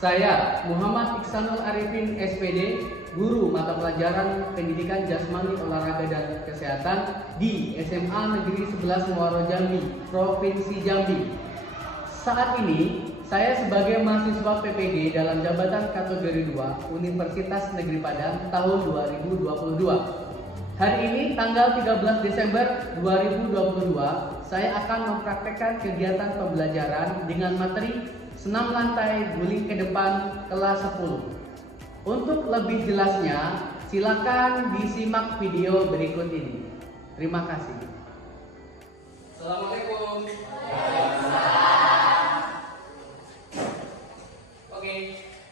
Saya Muhammad Iksanul Arifin SPD, guru mata pelajaran Pendidikan Jasmani Olahraga dan Kesehatan di SMA Negeri 11 Muaro Jambi, Provinsi Jambi. Saat ini saya sebagai mahasiswa PPD dalam jabatan kategori 2 Universitas Negeri Padang tahun 2022. Hari ini tanggal 13 Desember 2022, saya akan mempraktekkan kegiatan pembelajaran dengan materi senam lantai guling ke depan kelas 10. Untuk lebih jelasnya, silakan disimak video berikut ini. Terima kasih. Assalamualaikum. Oke,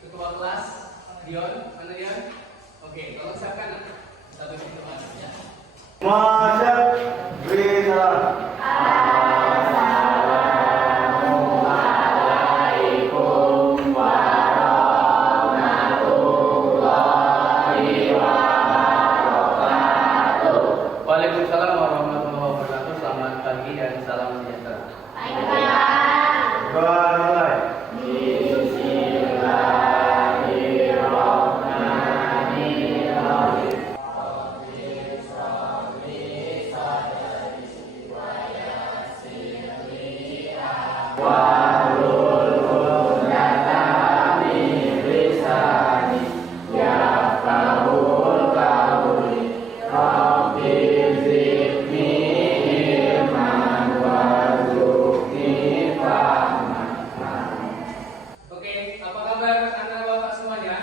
ketua kelas Dion, mana Dion? Oke, tolong siapkan satu pintu masuk ya. Masyarakat berita. Waalaikumsalam warahmatullahi wabarakatuh. Selamat pagi dan salam sejahtera. Oke, apa kabar anak bapak semuanya?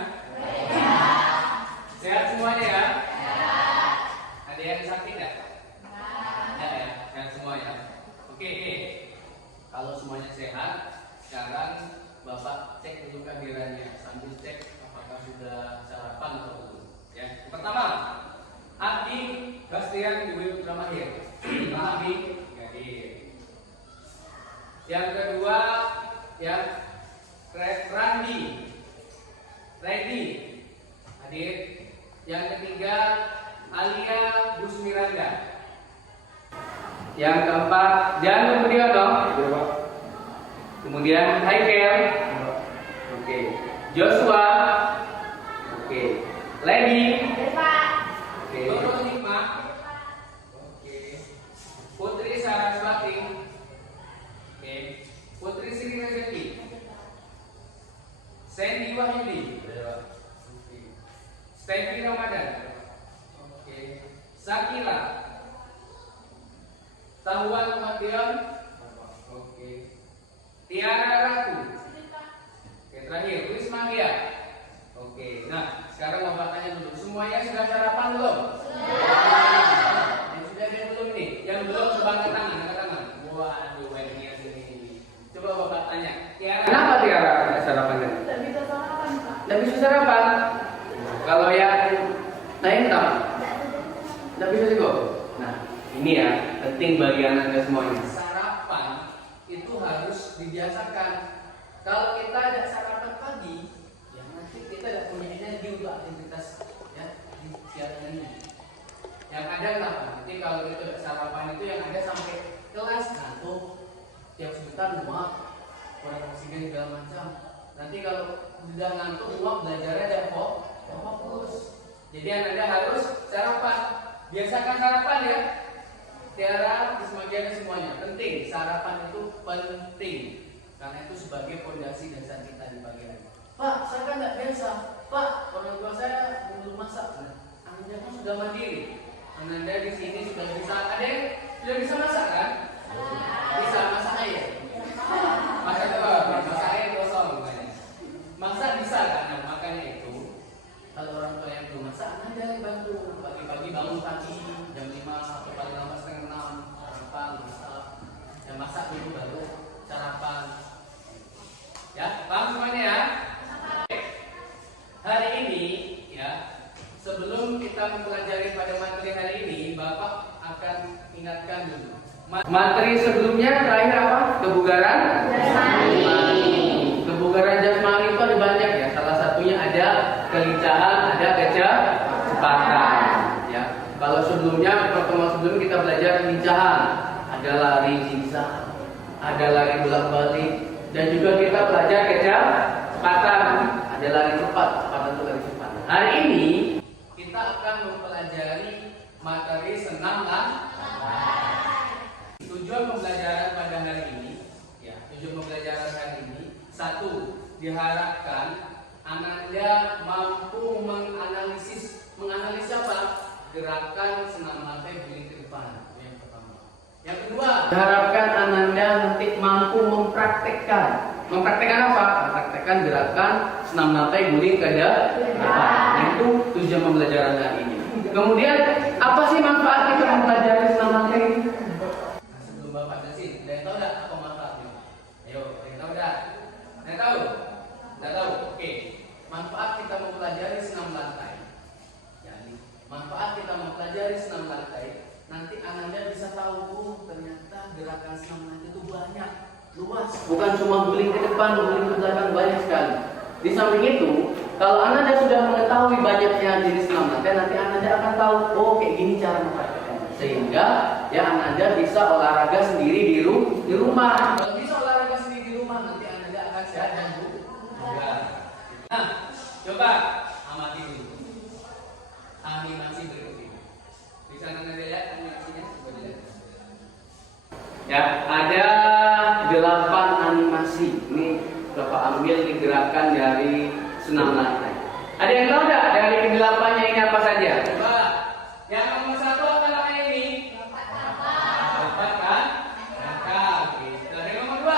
Sehat semuanya ya? Ada yang sakit nggak? Ada ya, sehat semuanya. Oke. Kalau semuanya sehat, sekarang bapak cek dulu kehadirannya sambil cek apakah sudah sarapan atau belum. Ya, yang pertama, Abdi Bastian Dwi Pramahir. Abdi hadir. Yang kedua, ya. Randi hadir. Yang ketiga Alia Busmiranda. Yang keempat Jan Budiono. Kemudian Haikel. Oke. Joshua. Oke. Lady. Oke. Lolo Hikmah. Oke. Putri Saraswati. Oke. Putri Sri Rezeki. Sandy Wahyudi. Steffi Ramadan. Oke. Sakila. Tahuan Madion. Oke. Tiara Ratu. Oke, terakhir Wisma Gia. Oke. Nah, sekarang bapak tanya dulu, semuanya sudah sarapan belum? Sudah. Yang sudah dan belum nih? Yang belum coba angkat tangan. Waduh, ini sini. Coba bapak tanya. Tiara. Kenapa Tiara sarapannya? Tidak bisa sarapan. Kalau yang lain kenapa? Tidak bisa juga. Nah, ini ya penting bagi anda semuanya. Sarapan itu harus dibiasakan. Kalau kita tidak sarapan pagi, ya nanti kita tidak punya energi untuk aktivitas ya di siang ini. Yang ada kenapa? Nanti kalau kita tidak sarapan itu yang ada sampai kelas ngantuk, tiap sebentar muak, kurang oksigen segala macam. Nanti kalau sudah ngantuk muak belajarnya tidak fokus. Jadi anda harus sarapan. Biasakan sarapan ya. Tiara, Ismagiana semuanya penting. Sarapan itu penting karena itu sebagai fondasi dasar kita di pagi hari. Pak, saya kan tidak biasa. Pak, orang tua saya belum masak. Anda kan sudah mandiri. Anda di sini sudah bisa. Ada yang sudah bisa masak kan? Bisa masak air. Masak telur, masak air kosong. Masak bisa kan? Nah, makanya itu kalau orang tua yang belum masak, anda bantu pagi-pagi bangun pagi jam 5 atau paling lambat setengah 6 sarapan masak. Dan masak dulu baru sarapan. Ya, paham semuanya ya? Hari ini ya, sebelum kita mempelajari pada materi hari ini, Bapak akan ingatkan dulu. Materi sebelumnya terakhir apa? Kebugaran jasmani. Kebugaran jasmani itu ada banyak ya. Salah satunya ada kelincahan, ada kecepatan. Ya. Kalau sebelumnya pertemuan sebelumnya kita belajar kelincahan, ada lari zigzag, ada lari bolak-balik, dan juga kita belajar kecepatan. tujuan pembelajaran pada hari ini, ya, tujuan pembelajaran hari ini, satu, diharapkan Ananda mampu menganalisis apa? Gerakan senam lantai guling ke depan. Yang pertama. Yang kedua, diharapkan Ananda nanti mampu mempraktekkan apa? Mempraktekkan gerakan senam lantai guling ke depan. Itu tujuan pembelajaran hari ini. Kemudian, apa sih manfaat kita mempelajari senam lantai ini? Nah, sebelum Bapak jelasin, ada yang tahu nggak apa manfaatnya? Ayo, ada yang tahu nggak? Ada yang tahu? Nggak tahu? Oke. Manfaat kita mempelajari senam lantai. Yani, manfaat kita mempelajari senam lantai, nanti Ananda bisa tahu, oh ternyata gerakan senam lantai itu banyak, luas. Bukan cuma guling ke depan, guling ke belakang, banyak sekali. Di samping itu, kalau Ananda sudah mengetahui banyaknya jenis senam lantai, nanti Ananda akan tahu, oh kayak gini cara mempraktekkannya. Sehingga ya Ananda bisa olahraga sendiri di rumah. Kalau bisa olahraga sendiri di rumah, nanti Ananda akan sehat dan bugar. Nah, coba amati dulu animasi berikut ini. Bisa Anda lihat animasinya? Coba dilihat. Ya, ada 8 animasi. Ini Bapak ambil digerakan dari senam lantai. Ada yang tahu tidak dari ke-8-nya ini apa saja? Coba. Yang nomor 1 apa namanya ini? Lompat kan? Langkah. Gitu. Yang nomor 2?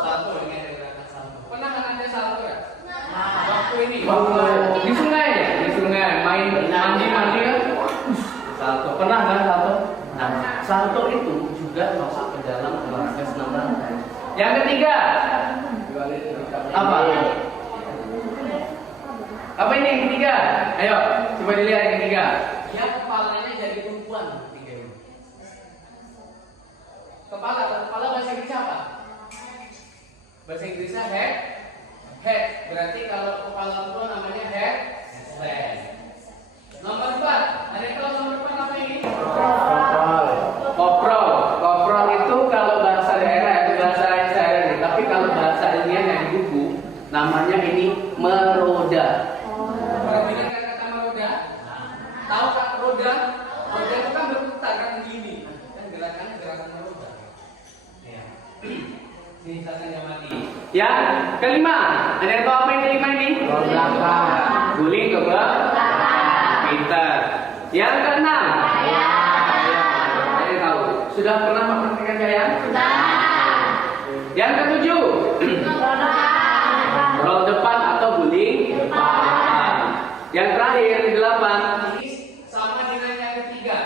Salto. Ini ada gerakan salto. Pernah kan ada salto ya? Waktu ini. Di sungai ya? Di sungai. Main mandi-mandi kan? Salto. Pernah kan salto? Nah, salto itu juga masuk ke dalam olahraga senam lantai. Yang ketiga, apa? Apa ini yang ketiga? Ayo, coba dilihat yang ketiga. Dia kepalanya jadi tumpuan ketiga ini. Kepala bahasa Inggris apa? Bahasa Inggrisnya head. Berarti kalau kepala tumpuan namanya head. Nomor 4. Ada yang tahu nomor 4 apa ini? Koprol itu kalau bahasa daerah itu bahasa sehari-hari, tapi kalau bahasa ilmiahnya di buku namanya ini meroda. Perbedaan kata meroda? Tahu Kak roda? Roda itu kan berputar kan begini. Kan gerakan meroda. Ya. Ini saya mati. Ya, kelima. Ada yang tahu apa yang kelima ini? Belakang. Guling ke belakang. Pintar. Yang keenam. Sudah pernah mempraktikkan saya? Sudah. Yang ketujuh, roll depan atau guling depan. Yang terakhir, ke-8, sama dengan yang ketiga.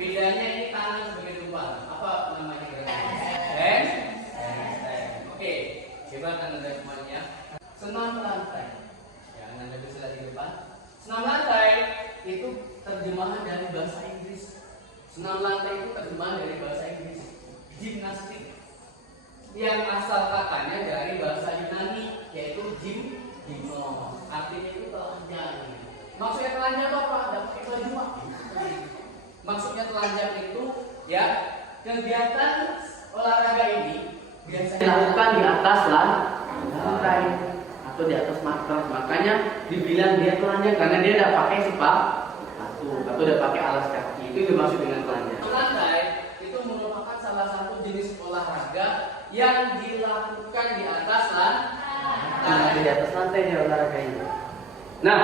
Bedanya ini tangan sebagai tumpuan. Apa namanya gerakan? Oke, coba Anda semuanya. Senam lantai. Ya, Anda bisa lihat di depan. Senam lantai itu terjemahan dari bahasa Inggris. Senam lantai itu terjemahan dari bahasa Inggris, gimnastik, yang asal katanya dari bahasa Yunani, yaitu gymnos. Artinya itu telanjang. Maksudnya telanjang itu apa? Dapat baju. Maksudnya telanjang itu ya kegiatan olahraga ini biasanya dilakukan di atas lantai atau di atas matras. Makanya dibilang dia telanjang karena dia tidak pakai sepatu atau tidak pakai alas kaki. Itu dimaksud dengan telanjang. Lantai itu merupakan salah satu jenis olahraga yang dilakukan di atas lantai. Di atas lantai dia olahraga ini. Nah,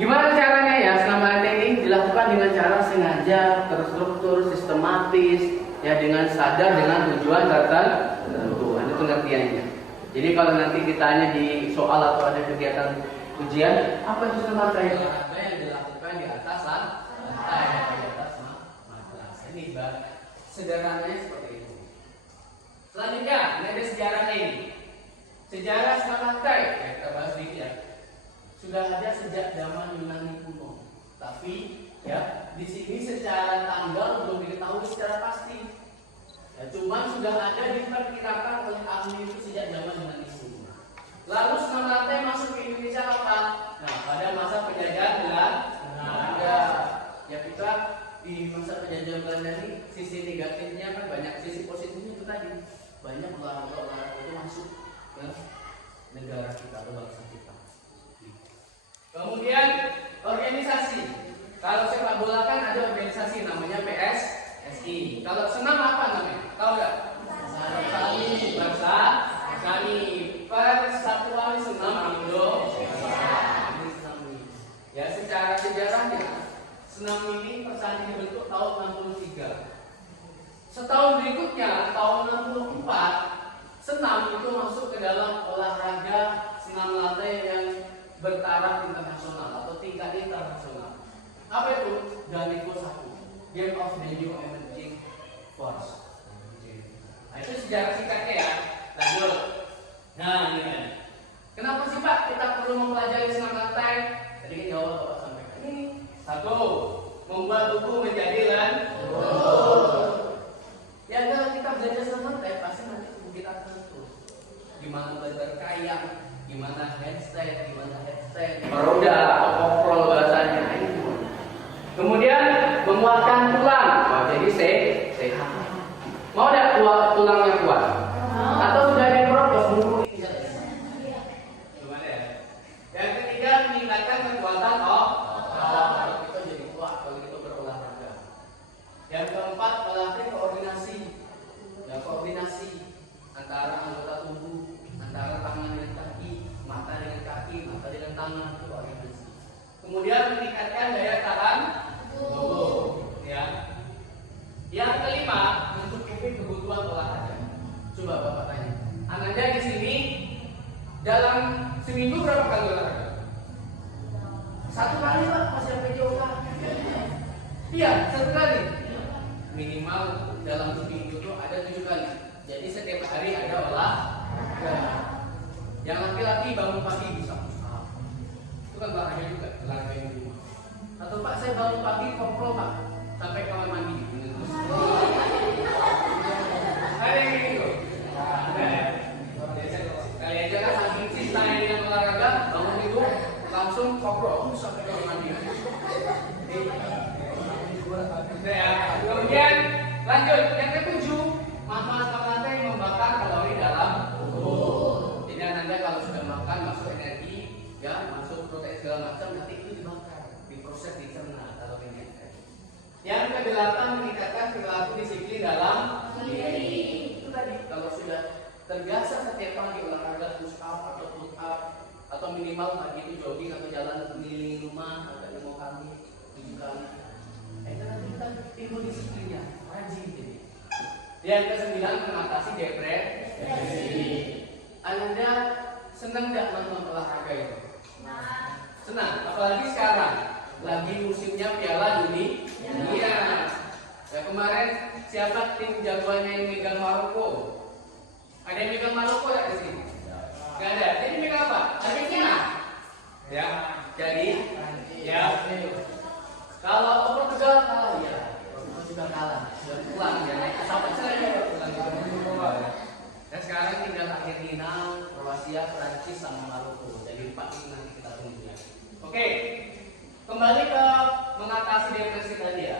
gimana caranya ya senam lantai ini dilakukan dengan cara sengaja, terstruktur, sistematis, ya dengan sadar dengan tujuan tertentu. Ada pengertiannya. Jadi kalau nanti ditanya di soal atau ada kegiatan ujian, apa itu senam lantai? Olahraga yang dilakukan di atas lantai. Ini sederhananya seperti itu. Selanjutnya, ini ada sejarahnya ini. Sejarah senam lantai, ya, kita bahas sedikit ya. Sudah ada sejak zaman Yunani kuno. Tapi ya di sini secara tanggal belum diketahui secara pasti. Ya, cuman sudah ada diperkirakan oleh ahli itu sejak zaman Yunani kuno. Lalu senam lantai masuk ke Indonesia kapan? Nah, pada masa penjajahan Belanda. Ya kita di masa penjajahan Belanda ini sisi negatifnya kan banyak, sisi positifnya itu tadi banyak olahraga itu masuk ke negara kita atau bangsa kita. Kemudian organisasi, kalau sepak bola kan ada organisasi namanya PSSI. Kalau senam apa sejarahnya senam ini persaingan dibentuk tahun 63. Setahun berikutnya, tahun 64, senam itu masuk ke dalam olahraga senam lantai yang bertaraf internasional atau tingkat internasional. Apa itu? Ganevo 1, Game of the New Emerging Force. Nah, itu sejarah singkatnya ya. Lanjut. Nah, ini kan. Kenapa sih Pak kita perlu mempelajari senam lantai? Tadi kan jawab Bapak sampaikan. Ini satu, membuat tubuh menjadi lentur. Ya kalau kita belajar senam lantai, pasti nanti tubuh kita lentur. Gimana belajar kayang, gimana handstand, gimana headstand, meroda atau kontrol bahasanya. Kemudian menguatkan tulang, jadi sehat. Mau tidak tulangnya kuat? Atau sudah diproses dulu? Gimana ya? Yang ketiga meningkatkan kekuatan otot. Kita jadi kuat kalau kita berolahraga. Yang keempat melatih koordinasi. Ya, koordinasi antara anggota tubuh, antara tangan dengan kaki, mata dengan kaki, mata dengan tangan, itu koordinasi. Kemudian meningkatkan daya tahan tubuh. Ya. Yang kelima, mencukupi kebutuhan olahraga. Coba Bapak tanya, Ananda di sini dalam seminggu berapa kali olahraga? 1 kali Pak, masih sampai jauh Pak. Iya, 1 kali. Minimal dalam seminggu itu ada 7 kali. Jadi setiap hari ada olahraga. Yang laki-laki bangun pagi bisa push up. Itu kan olahraga juga, olahraga yang di rumah. Atau Pak, saya bangun pagi koplo Pak, sampai kamar mandi. Ada yang gitu. Kali aja kan saking cintanya dengan olahraga, bangun itu langsung koplo sampai kamar mandi. Kemudian lanjut yang ketujuh, manfaat lantai membakar kalori dalam tubuh. Jadi Anda kalau sudah makan masuk energi, ya masuk protein segala macam, nanti itu dibakar, diproses dicerna kalorinya. Yang kedelapan meningkatkan perilaku disiplin dalam diri. Itu tadi kalau sudah terbiasa setiap pagi olahraga push up atau push up atau minimal pagi itu jogging atau jalan keliling rumah agak 5 kali, 7 kali. Nanti kita timbul disiplinnya, rajin jadi. Yang ke-9 mengatasi depresi. Anda senang tidak nonton olahraga itu? Senang, apalagi sekarang lagi musimnya Piala Dunia. Iya. Ya kemarin siapa tim jagoannya yang megang Maroko? Ada yang megang Maroko tidak di sini? Gak ada. Jadi megang apa? Argentina. Ya. Jadi ya. Kalau Portugal kalah ya. Portugal kalah. Sudah pulang ya. Sampai saya pulang juga. Dan sekarang tinggal Argentina, Kroasia, Prancis sama Maroko. Jadi 4 ini nanti kita tunggu ya. Oke. Kembali ke mengatasi depresi tadi ya.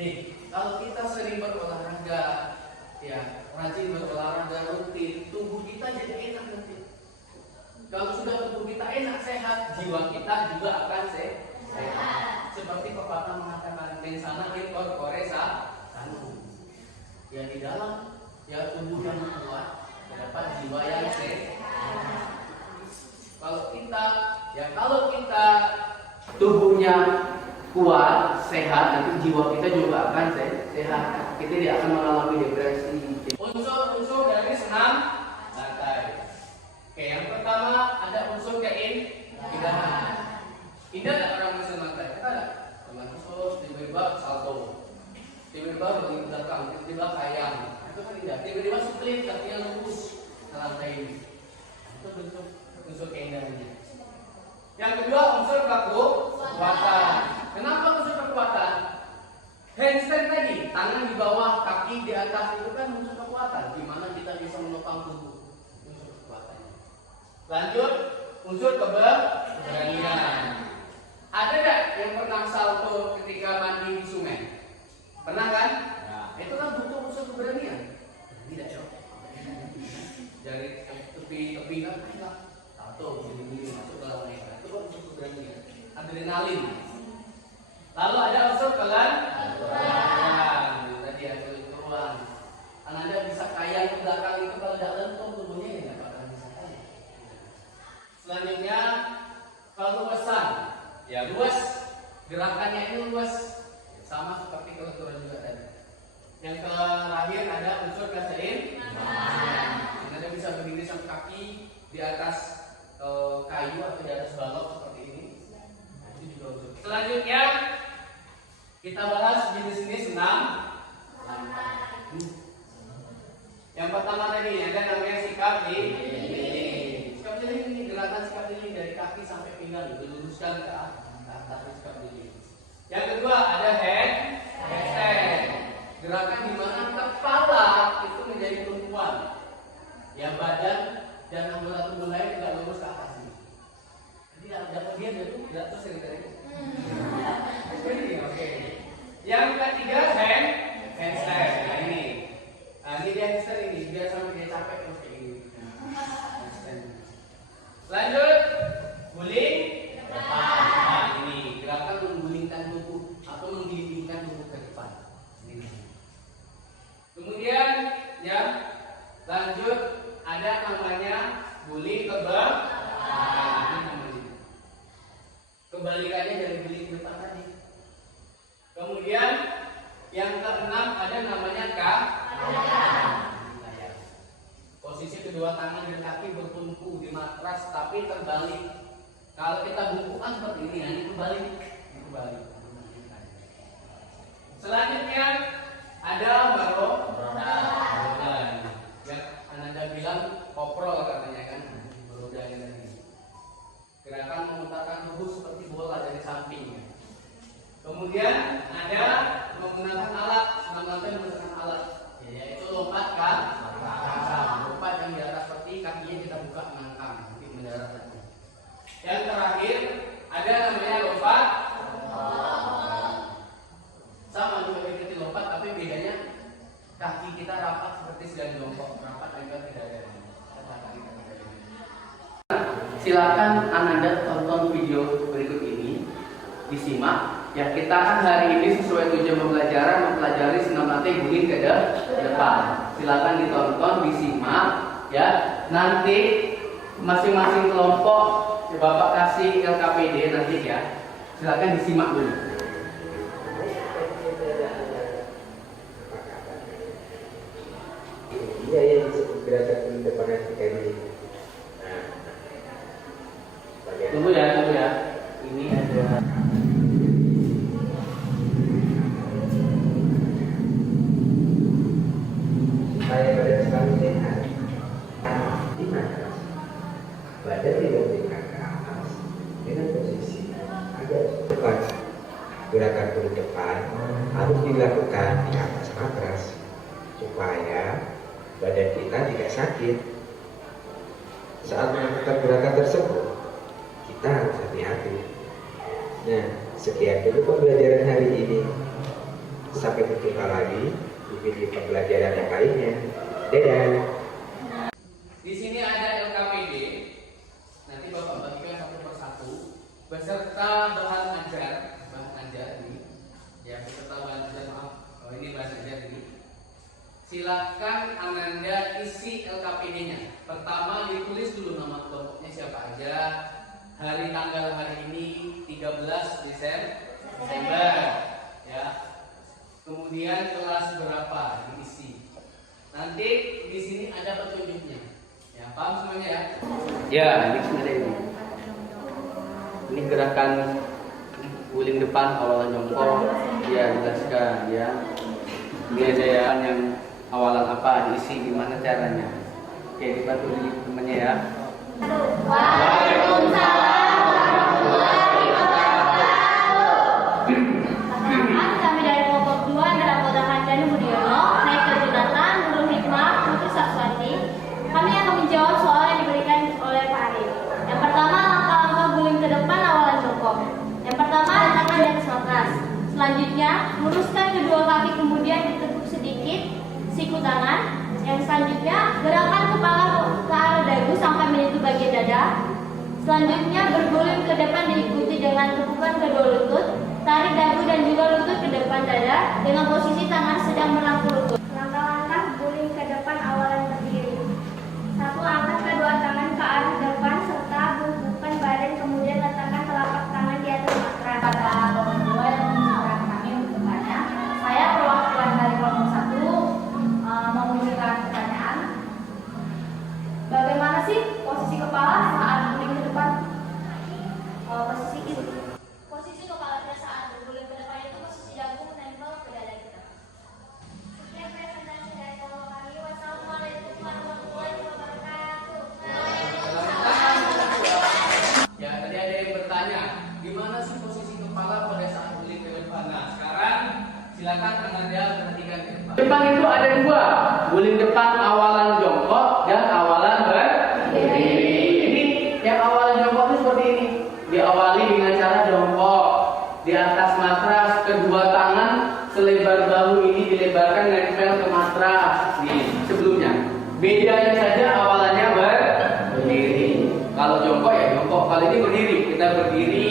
Nih, kalau kita sering berolahraga, ya rajin berolahraga rutin, tubuh kita jadi enak nanti. Kalau sudah tubuh kita enak sehat, jiwa kita juga akan sehat. Seperti pepatah mengatakan mensana in corpore sano. Ya di dalam ya tubuh yang kuat terdapat jiwa yang sehat. Kalau kita tubuhnya kuat, sehat, nanti jiwa kita juga akan sehat. Kita tidak akan mengalami depresi. Unsur-unsur dari senam lantai. Oke, yang pertama ada unsur keindahan. Indah tak orang senam lantai? Kita ada. Termasuk tiba-tiba salto, tiba-tiba bagi belakang, tiba-tiba kayang. Itu kan indah. Tiba-tiba split, kakinya lurus ke lantai ini. Itu bentuk unsur keindahannya. Yang kedua unsur kekuatan. Kenapa unsur kekuatan? Handstand tadi, tangan di bawah, kaki di atas, itu kan unsur kekuatan. Gimana kita bisa menopang tubuh? Unsur kekuatannya. Lanjut, unsur keberanian. Ada nggak yang pernah salto ketika mandi di sungai? Pernah kan? Ya. Itu kan butuh unsur keberanian. Tidak ya. Dari tepi kan salto, jadi masuk ke dalam air. Itu kan unsur keberanian. Adrenalin. Lalu ada unsur kelenturan. Tadi ada kelenturan. Anda bisa kayang ke belakang itu kalau tidak lentur tubuhnya ya nggak bakal bisa kayang. Selanjutnya keluasan. Ya luas Gerakannya ini luas, sama seperti kelenturan juga tadi. Yang terakhir ada unsur keseimbangan. Anda bisa berdiri sampai kaki di atas kayu atau di atas balok seperti ini. Nah, itu juga unsur. Selanjutnya kita bahas jenis-jenis senam. Yang pertama tadi ada namanya sikap dinding. Sikap dinding ini gerakan sikap dinding dari kaki sampai pinggang diluruskan ke atas sikap dinding. Yang kedua ada handstand. Gerakan di mana kepala itu menjadi tumpuan. Ya badan dan anggota tubuh lain tidak lurus ke atas ini. Jadi ada dia itu tidak terus dari itu. Oke. Yang ketiga handstand. Nah ini. Nah, ini dia handstand ini biar sampai dia capek terus kayak gini. Lanjut, guling depan. Nah, ini gerakan menggulingkan tubuh atau menggelindingkan tubuh ke depan. Ini. Kemudian ya, lanjut ada namanya guling kebalikannya dari guling ke depan tadi. Kemudian yang keenam ada namanya posisi kedua tangan dan kaki bertumpu di matras tapi terbalik. Kalau kita bungkukan seperti ini, ini kebalik. Selanjutnya ada barodan. Yang Anda bilang koprol katanya kan, barodan ini. Gerakan memutarkan tubuh seperti bola dari samping. Kemudian ada menggunakan alat, menggunakan alat, yaitu lompat kan, lompat yang di atas seperti kakinya kita buka mengangkat, nanti mendarat lagi. Yang terakhir ada namanya lompat, sama juga seperti lompat, tapi bedanya kaki kita rapat seperti sedang jongkok, rapat juga tidak ada. Silakan Anda tonton video berikut ini, disimak. Ya, kita kan hari ini sesuai tujuan pembelajaran mempelajari senam latih guling ke depan. Silakan ditonton, disimak ya. Nanti masing-masing kelompok ya, Bapak kasih LKPD nanti ya. Silakan disimak dulu. Iya yang disebut gerakan guling depan ini. Tunggu ya. Ini ada saya badan selalu sehat di matras, badan dibentukkan ke atas dengan posisi agak depan. Gerakan guling depan harus dilakukan di atas matras supaya badan kita tidak sakit. Saat melakukan gerakan tersebut kita harus hati-hati. Nah, sekian dulu pembelajaran hari ini. Sampai berjumpa lagi di video pembelajaran yang lainnya. Dadah. Di sini ada LKPD. Nanti Bapak bagikan satu persatu beserta bahan ajar ini. Ya, beserta bahan ajar, maaf. Ini bahan ajar ini. Silakan Ananda isi LKPD-nya. Pertama ditulis dulu nama kelompoknya siapa aja. Hari tanggal hari ini 13 Desember ya. Kemudian kelas berapa diisi. Nanti di sini ada petunjuknya. Ya, paham semuanya ya? Ya, di sini ada ini. Ini gerakan guling depan awalan jongkok. Ya, jelaskan ya. Ini ada yang awalan apa diisi gimana caranya. Oke, dibantu temannya ya. Waalaikumsalam. Kami dari kelompok 2 adalah anggota Handanu Budiono, saya Kejutan, Nurul Hikmah, Putri Sakswati. Kami akan menjawab soal yang diberikan oleh Pak Arif. Yang pertama, langkah-langkah guling ke depan awalan jongkok. Yang pertama, letakkan di atas matras. Selanjutnya, luruskan kedua kaki kemudian ditekuk sedikit siku tangan. Yang selanjutnya, gerakan kepala ke arah dagu sampai menyentuh bagian dada. Selanjutnya, berguling ke depan diikuti dengan tekukan kedua lutut, tarik dagu dan juga lutut ke depan dada dengan posisi tangan sedang merangkul lutut. Langkah-langkah guling ke depan awalan berdiri. 1. Angkat kedua tangan ke arah depan serta bungkukkan badan kemudian letakkan telapak tangan di atas matras. ada dua, guling depan awalan jongkok dan awalan berdiri. Ini yang awalan jongkok itu seperti ini. Diawali dengan cara jongkok di atas matras, kedua tangan selebar bahu ini dilebarkan nempel ke matras di sebelumnya. Bedanya saja awalannya berdiri. Kalau jongkok ya jongkok, kali ini berdiri. Kita berdiri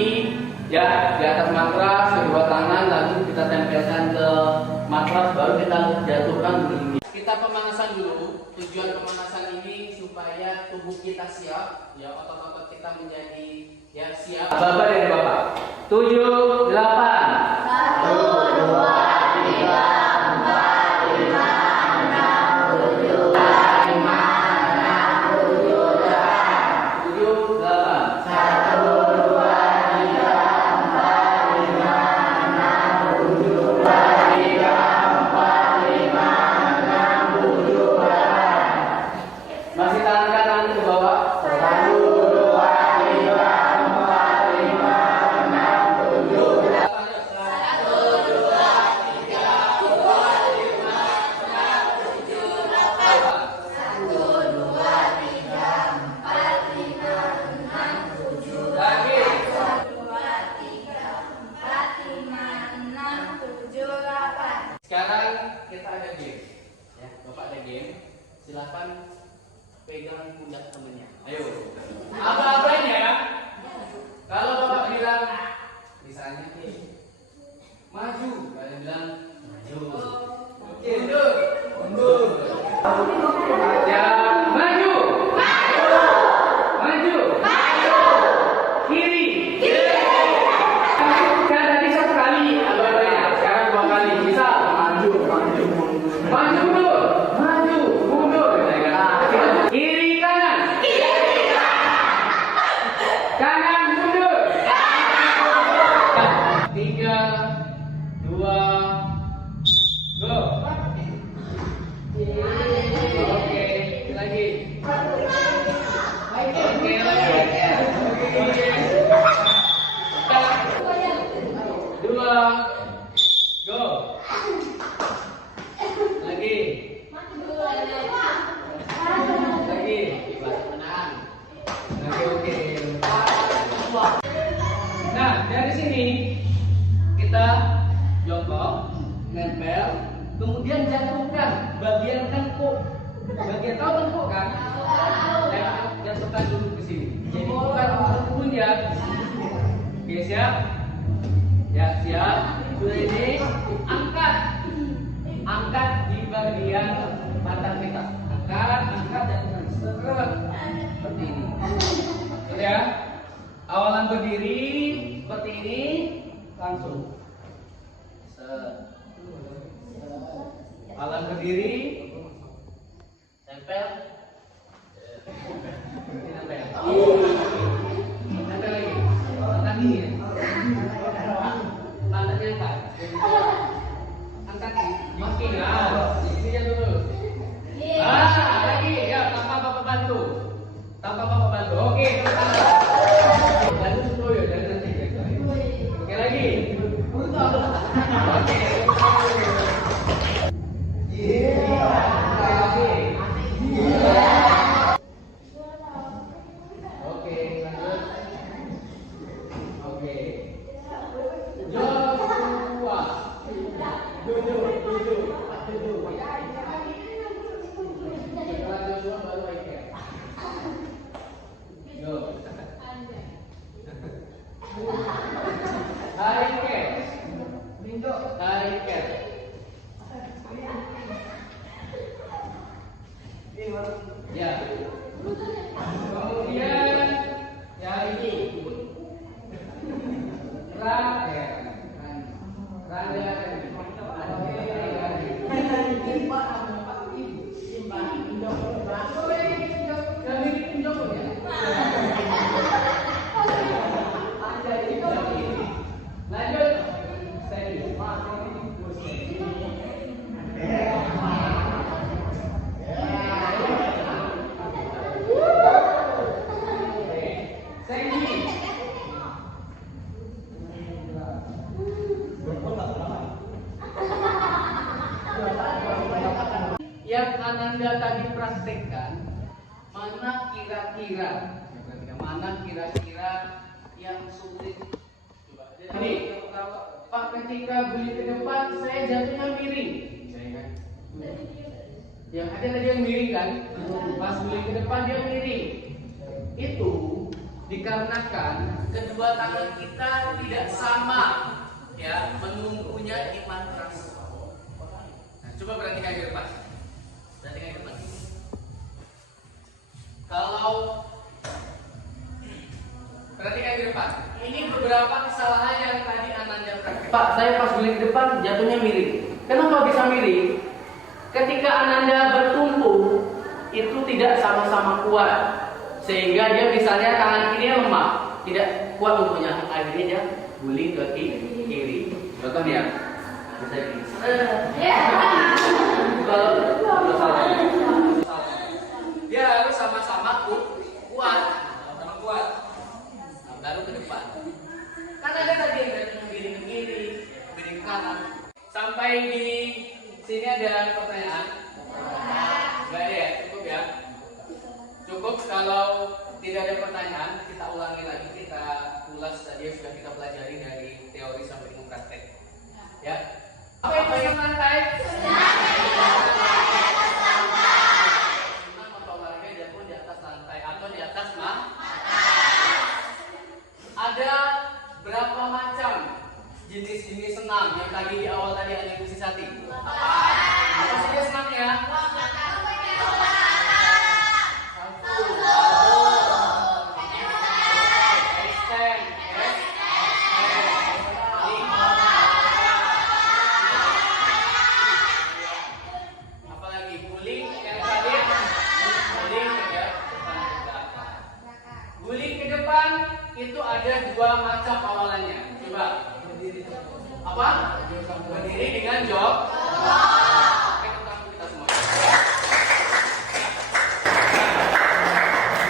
ya di atas matras, kedua tangan lalu kita tempelkan ke matras, baru kita jatuhkan begini. Kita pemanasan dulu. Tujuan pemanasan ini supaya tubuh kita siap, ya otot-otot kita menjadi ya siap. Bapak dari Bapak. 7, 8. 1, 2, Sekarang kita ada game, ya. Bapak ada game. Silakan pegang pundak temennya. Ayo. Apa-apanya? Kalau Bapak bilang, misalnya nih, maju. Kalian bilang maju. Oke, mundur. Ya, maju. Maju. Kiri. Tadi satu kali, apa-apanya. Sekarang 2 kali. Bisa. Maju mundur, kiri kanan, kanan mundur, 3, 2, go. Oke, lagi. Oke, lagi. 2, go. Lagi. Menang. Oke. Nah, dari sini kita jongkok, nempel, kemudian jatuhkan bagian tengkuk. Bagian tahu tengkuk kan? Jatuhkan dulu ke sini. Jadi bukan tengkuknya. Oke, siap? Ya, siap. Sudah ini angkat di bagian batang kita. Angkat, jatuhkan seperti ini. Oke ya. Awalan berdiri seperti ini, langsung. Awalan berdiri, tempel, nempel lagi, angkat ini ya. Pantatnya angkat. Angkat makin sisinya dulu. Lagi ya, tanpa Bapak bantu. Oke, bantu dulu ya, jangan nanti. Oke lagi. Oke. Oke, lanjut. Oke. Joshua. Duduk. Setelah Joshua baru Aiker. Go. Aiker. Ya. Kemudian ya ini. Raker. Lanjut. yang Ananda tadi praktekkan, mana kira-kira yang sulit? Coba. Jadi, Pak, ketika guling ke depan, saya jatuhnya miring. Yang ada tadi yang miring kan? Pas guling ke depan dia miring. Itu dikarenakan kedua tangan kita tidak sama, ya, menunggunya di matras. Nah, coba perhatikan ke depan. Kalau perhatikan ke depan, ini beberapa kesalahan yang tadi Ananda praktek. Pak, saya pas guling ke depan jatuhnya miring. Kenapa bisa miring? Ketika Ananda bertumpu itu tidak sama-sama kuat, sehingga dia misalnya tangan kirinya lemah, tidak kuat tumpunya, akhirnya dia guling ke kiri. Contohnya, bisa gini. Kalau salah, dia harus sama-sama kuat, baru ke depan. Kan ada tadi yang miring ke kiri, miring ke kanan. Sampai di sini ada pertanyaan? Enggak ada ya? Cukup ya? Cukup. Kalau tidak ada pertanyaan, kita ulangi lagi, kita ulas tadi yang sudah kita pelajari dari teori sampai dengan praktek. Ya. Apa yang lantai? Senam atau olahraga jatuh di atas lantai atau di atas Ada berapa macam jenis-jenis senam yang tadi di awal tadi ada Bu Sisati? Apa saja senamnya? Itu ada dua macam awalannya. Coba. Apa? Berdiri dengan jog. Oke, kita semua.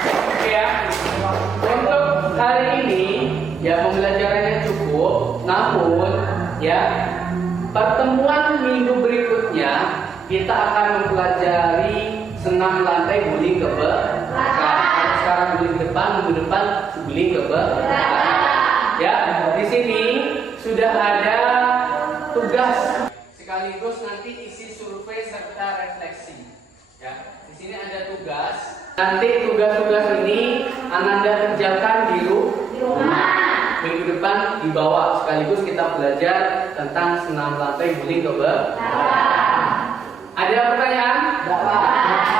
Oke ya. Untuk hari ini ya pembelajarannya cukup. Namun ya pertemuan minggu berikutnya kita akan mempelajari senam lantai guling ke belakang. Sekarang guling ke depan, minggu depan guling ke belakang. Ya, di sini sudah ada tugas sekaligus nanti isi survei serta refleksi. Ya, di sini ada tugas. Nanti tugas-tugas ini Ananda kerjakan di rumah. Minggu depan dibawa sekaligus kita belajar tentang senam lantai guling ke belakang. Ada pertanyaan?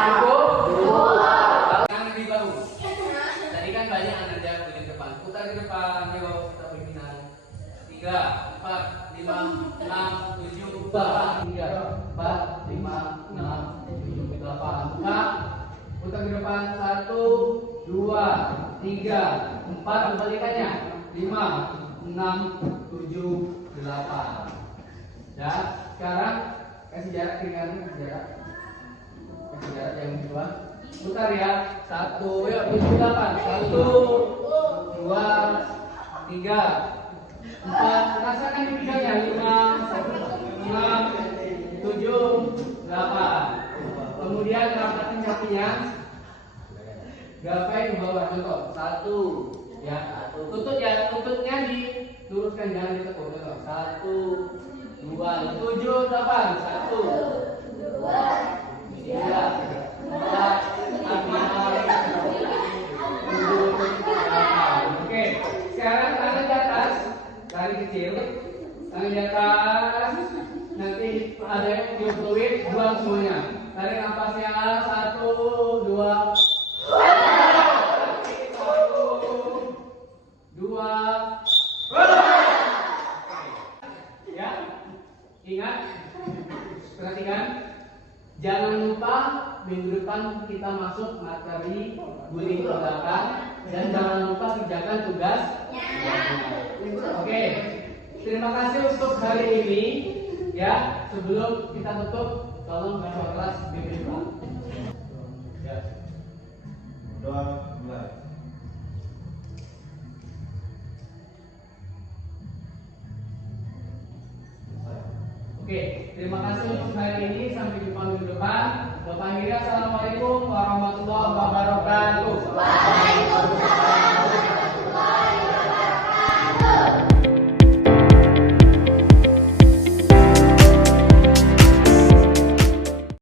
Cukup? Lebih bagus. Tadi kan banyak Ananda guling depan. Putar ke depan. Ayo kita pimpinan. 3, 4, 5, 6, 7, 8, 3, 4, 5, 6, 7, 8. Buka. Putar ke depan. 1, 2, 3, 4. Kembalikannya. 5, 6, 7, 8. Ya. Sekarang kasih jarak ringan. Kasih jarak yang kedua. Putar ya. 1, yuk 78. 1, 2, 3, 4. Rasakan di pinggannya. 5, 6, 7, 8. Kemudian rapatin kakinya. Gapai ke bawah. Contoh 1 ya. Tutut ya. Tututnya diluruskan, jangan ditekuk. Contoh 1, 2, 7, 8. 1, 2, 3, 4. Oke, sekarang tangan di atas, tarik kecil, tangan di atas. Nanti ada yang fluid, buang semuanya. Tarik nafasnya 1, 2, 2. Ya, ingat, perhatikan. Jangan lupa minggu depan kita masuk materi guling ke belakang dan jangan lupa kerjakan tugas. Oke, terima kasih untuk hari ini. Ya, sebelum kita tutup, tolong ketua kelas pimpin doa. Ya. Doa mulai. Oke, terima kasih untuk hari ini. Sampai jumpa minggu depan. Bapak Ibu, assalamualaikum warahmatullahi wabarakatuh.